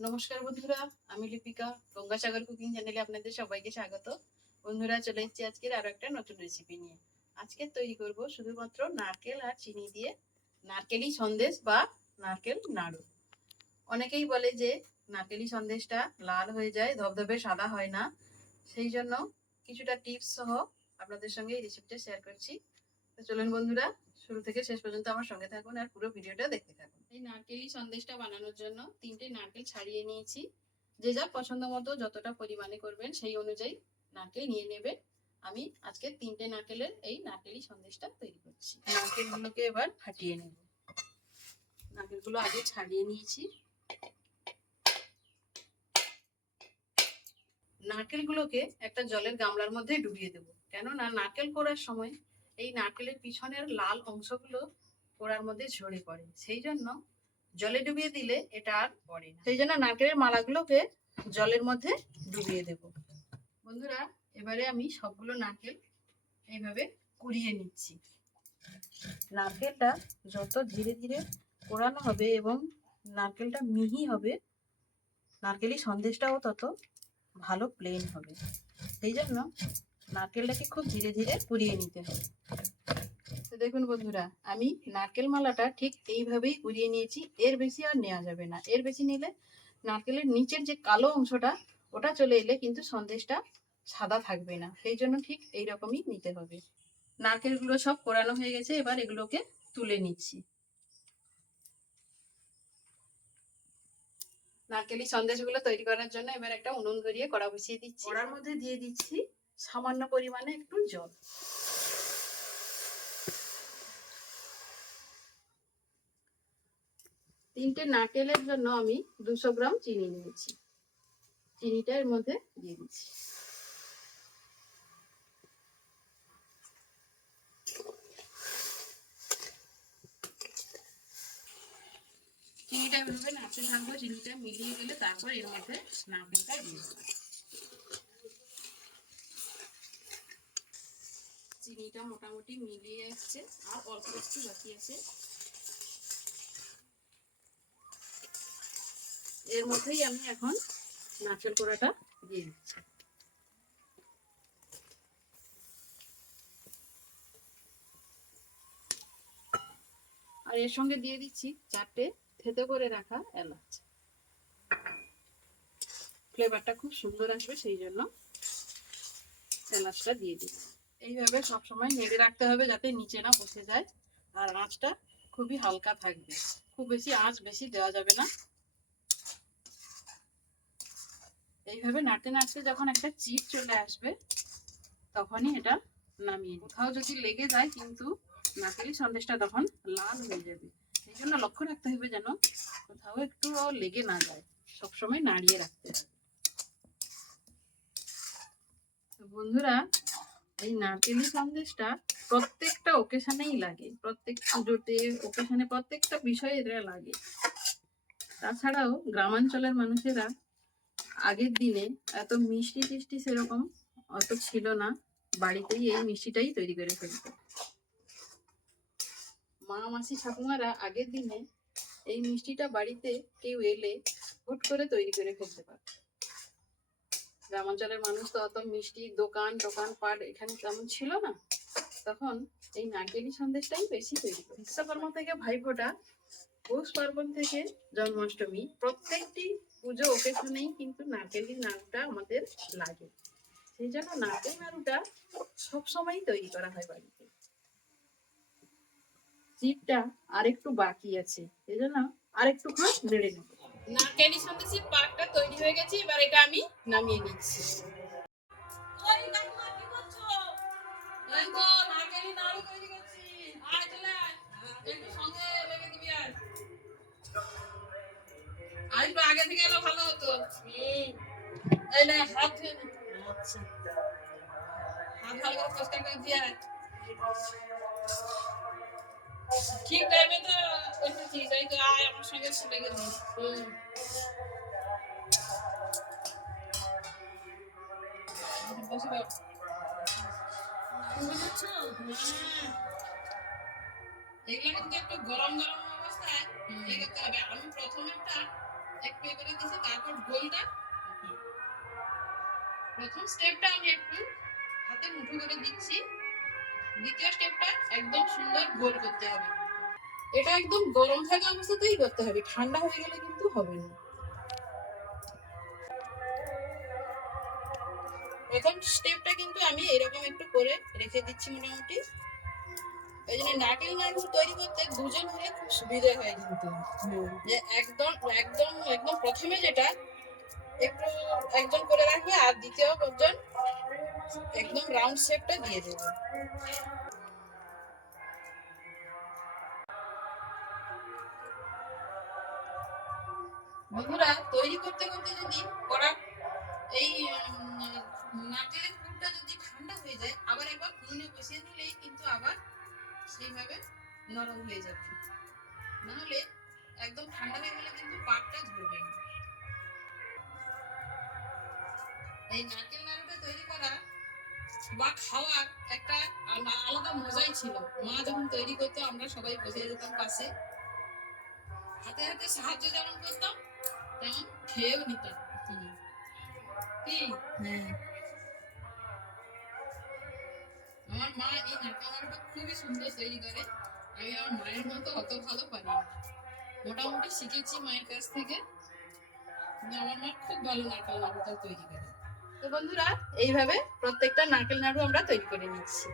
নমস্কার বন্ধুরা, আমি লিপিকা, গঙ্গাসাগর কুকিং চ্যানেলে আপনাদের সবাইকে স্বাগত। বন্ধুরা, চলে এসেছি আজকের আরও একটা নতুন রেসিপি নিয়ে। আজকে তৈরি করব শুধুমাত্র নারকেল আর চিনি দিয়ে নারকেলি সন্দেশ বা নারকেল নাড়ু। অনেকেই বলে যে নারকেলি সন্দেশটা লাল হয়ে যায়, ধবধবে সাদা হয় না। সেই জন্য কিছুটা টিপস সহ আপনাদের সঙ্গে এই রেসিপিটা শেয়ার করছি। তো চলুন বন্ধুরা শুরু থেকে শেষ পর্যন্ত আমার সঙ্গে থাকুন আর পুরো ভিডিওটা দেখতে থাকুন। এই নারকেলি সন্দেশটা বানানোর জন্য তিনটে নারকেল ছাড়িয়ে নিয়েছি। যে যার পছন্দ মতো যতটা পরিমাণে করবেন সেই অনুযায়ী নারকেল নিয়ে নেবেন। আমি আজকে তিনটে নারকেলের এই নারকেলি সন্দেশটা তৈরি করছি। নারকেলগুলোকে এবার ফাটিয়ে নেব। নারকেলগুলো আগে ছাড়িয়ে নিয়েছি। নারকেলগুলোকে একটা জলের গামলার মধ্যে ডুবিয়ে দেবো। কেননা নারকেল কোড়ার সময় এই নারকেলের পিছনের লাল অংশগুলো কোড়ার মধ্যে ঝরে পড়ে। সেই জন্য জলে ডুবিয়ে দিলে এটা আর পড়ে না। সেই জন্য নারকেলের মালাগুলোকে জলের মধ্যে ডুবিয়ে দেব। বন্ধুরা, এবারে আমি সবগুলো নারকেল এইভাবে কুড়িয়ে নিচ্ছি। নারকেলটা যত ধীরে ধীরে কোড়ানো হবে এবং নারকেলটা মিহি হবে, নারকেলি সন্দেশটাও তত ভালো প্লেন হবে। সেই জন্য নারকেলটাকে খুব ধীরে ধীরে কুড়িয়ে নিতে হবে। তো দেখুন বন্ধুরা আমি নারকেল মালাটা ঠিক এইভাবেই কুড়িয়ে নিয়েছি এর বেশি আর নেওয়া যাবে না। এর বেশি নিলে নারকেলের নিচের যে কালো অংশটা ওটা চলে এলে কিন্তু সন্দেশটা সাদা থাকবে না। সেই জন্য ঠিক এই রকমই নিতে হবে। নারকেলগুলো সব কোরানো হয়ে গেছে এবার এগুলোকে তুলে নিচ্ছি। নারকেলি সন্দেশগুলো তৈরি করার জন্য এবার একটা উনুন ধরিয়ে কড়া বসিয়ে দিচ্ছি। কড়ার মধ্যে দিয়ে দিচ্ছি সামান্য পরিমাণে একটু জল। তিনটে নারকেলের জন্য আমি দুশো গ্রাম চিনি নিয়েছি। চিনিটা এর মধ্যে দিয়ে দিচ্ছি। চিনিটা এভাবে নাড়তে থাকব, চিনিটা মিলিয়ে গেলে তারপর এর মধ্যে নারকেলটা দিয়ে দেবো। চিনিটা মোটামুটি মিলিয়ে এসছে, আর অল্প একটু বাকি আছে। এর মধ্যেই আমি এখন নারকেল কোড়াটা দিয়ে দিচ্ছি। আর এর সঙ্গে দিয়ে দিচ্ছি চারটে থেতো করে রাখা এলাচ। ফ্লেভারটা খুব সুন্দর আসবে, সেই জন্য এলাচটা দিয়ে দিচ্ছি। এইভাবে সবসময় নেড়ে রাখতে হবে যাতে নিচে না বসে যায়। আর আঁচটা খুবই হালকা থাকবে। খুব বেশি আঁচ বেশি দেওয়া যাবে না। এইভাবে নাড়তে নাড়তে যখন একটা চিপ চলে আসবে, তখনই এটা নামিয়ে কোথাও যদি লেগে যায় কিন্তু নাকেলি সন্দেশটা তখন লাল হয়ে যাবে। এই জন্য লক্ষ্য রাখতে হবে যেন কোথাও একটু লেগে না যায়। সবসময় নাড়িয়ে রাখতে হবে। বন্ধুরা এই নারকেলি সন্দেশটা প্রত্যেকটা ওকেশনেই লাগে। প্রত্যেক পুজোতে ওকেশনে প্রত্যেকটা বিষয়ে এটা লাগে। তাছাড়াও গ্রামাঞ্চলের মানুষেরা আগের দিনে এত মিষ্টি টিষ্টি সেরকম অত ছিল না। বাড়িতেই এই মিষ্টিটাই তৈরি করে ফেলত। মা, মাসি, ঠাকুমারা আগের দিনে এই মিষ্টিটা বাড়িতে কেউ এলে হুট করে তৈরি করে ফেলতে পারত। গ্রামাঞ্চলের মানুষ তো অত মিষ্টি দোকান, টোকান, পাট এখানে তেমন ছিল না। তখন এই নারকেলি সন্দেশটাই বেশি তৈরি করে। বিশ্বকর্মা থেকে ভাইফোঁটা, পৌষ পার্বণ থেকে জন্মাষ্টমী, প্রত্যেকটি পুজো ওকেশনেই কিন্তু নারকেলি নাড়ুটা আমাদের লাগে। সেই জন্য নারকেল নাড়ুটা সবসময় তৈরি করা হয় বাড়িতে। চিপটা আরেকটু বাকি আছে এই জন্য আরেকটুখানি বেড়ে নেব। নারকেলি সন্দেশের পাকটা তৈরি হয়ে গেছে, এবার এটা আমি নামিয়ে নিচ্ছি। চলে আসবে আগে থেকে এলো ভালো হতো। এই না হাত আচ্ছা। হাত ভালো করে চেষ্টা করে দিয়ে ঠিক টাইমে তো এসেছিস তাই তো আয় আমার সঙ্গে লেগে দিস স্টেপটা আমি একটু হাতে মুঠো করে দিচ্ছি দ্বিতীয় স্টেপটা একদম সুন্দর গোল করতে হবে এটা একদম গরম থাকা অবস্থাতেই করতে হবে। ঠান্ডা হয়ে গেলে কিন্তু হবে না। প্রথম স্টেপটা কিন্তু আমি এরকম একটু করে রেখে দিচ্ছি মোটামুটি। ওই জন্য নারকেল নাড়ু তৈরি করতে দুজন হলে খুব সুবিধা হয় কিন্তু। যে একদম একদম একদম প্রথমে যেটা একটু একজন করে রাখবে আর দ্বিতীয় একজন একদম রাউন্ড শেপটা দিয়ে দেবে। বন্ধুরা তৈরি করতে করতে যদি কড়া এই নারকেলের পুরটা যদি ঠান্ডা হয়ে যায়, আবার একবার উনুনে বসিয়ে দিলেই কিন্তু আবার সেইভাবে নরম হয়ে যাবে। নাহলে একদম ঠান্ডা হয়ে গেলে কিন্তু পাকটা ধরবে না। এই নারকেল নাড়ুটা তৈরি করা বা খাওয়ার একটা আলা- আলাদা মজাই ছিল। মা যখন তৈরি করতো, আমরা সবাই বসে যেতাম পাশে। হাতে হাতে সাহায্য যেমন করতাম, তেমন খেয়েও নিতাম। হ্যাঁ। আমার মা এই নারকেল নাড়ুটা খুবই সুন্দর তৈরি করে। আমি আমার মায়ের মতো অত ভালো পারি। মোটামুটি শিখেছি মায়ের কাছ থেকে। আমার মা খুব ভালো নারকেল নাড়ুটা তৈরি করে। তো বন্ধুরা, এইভাবে প্রত্যেকটা নারকেল নাড়ু আমরা তৈরি করে নিচ্ছি।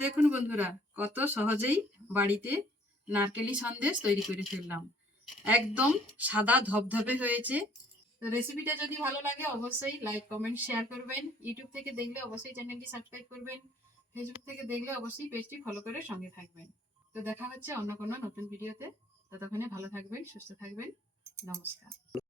দেখুন বন্ধুরা, কত সহজেই বাড়িতে নারকেলি সন্দেশ তৈরি করে ফেললাম। একদম সাদা ধবধবে হয়েছে। রেসিপিটা যদি ভালো লাগে, অবশ্যই লাইক কমেন্ট শেয়ার করবেন। ইউটিউব থেকে দেখলে অবশ্যই চ্যানেলটি সাবস্ক্রাইব করবেন। ফেসবুক থেকে দেখলে অবশ্যই পেজটি ফলো করে সঙ্গে থাকবেন। তো দেখা হচ্ছে অন্য কোনো নতুন ভিডিওতে ততক্ষণে ভালো থাকবেন, সুস্থ থাকবেন। নমস্কার।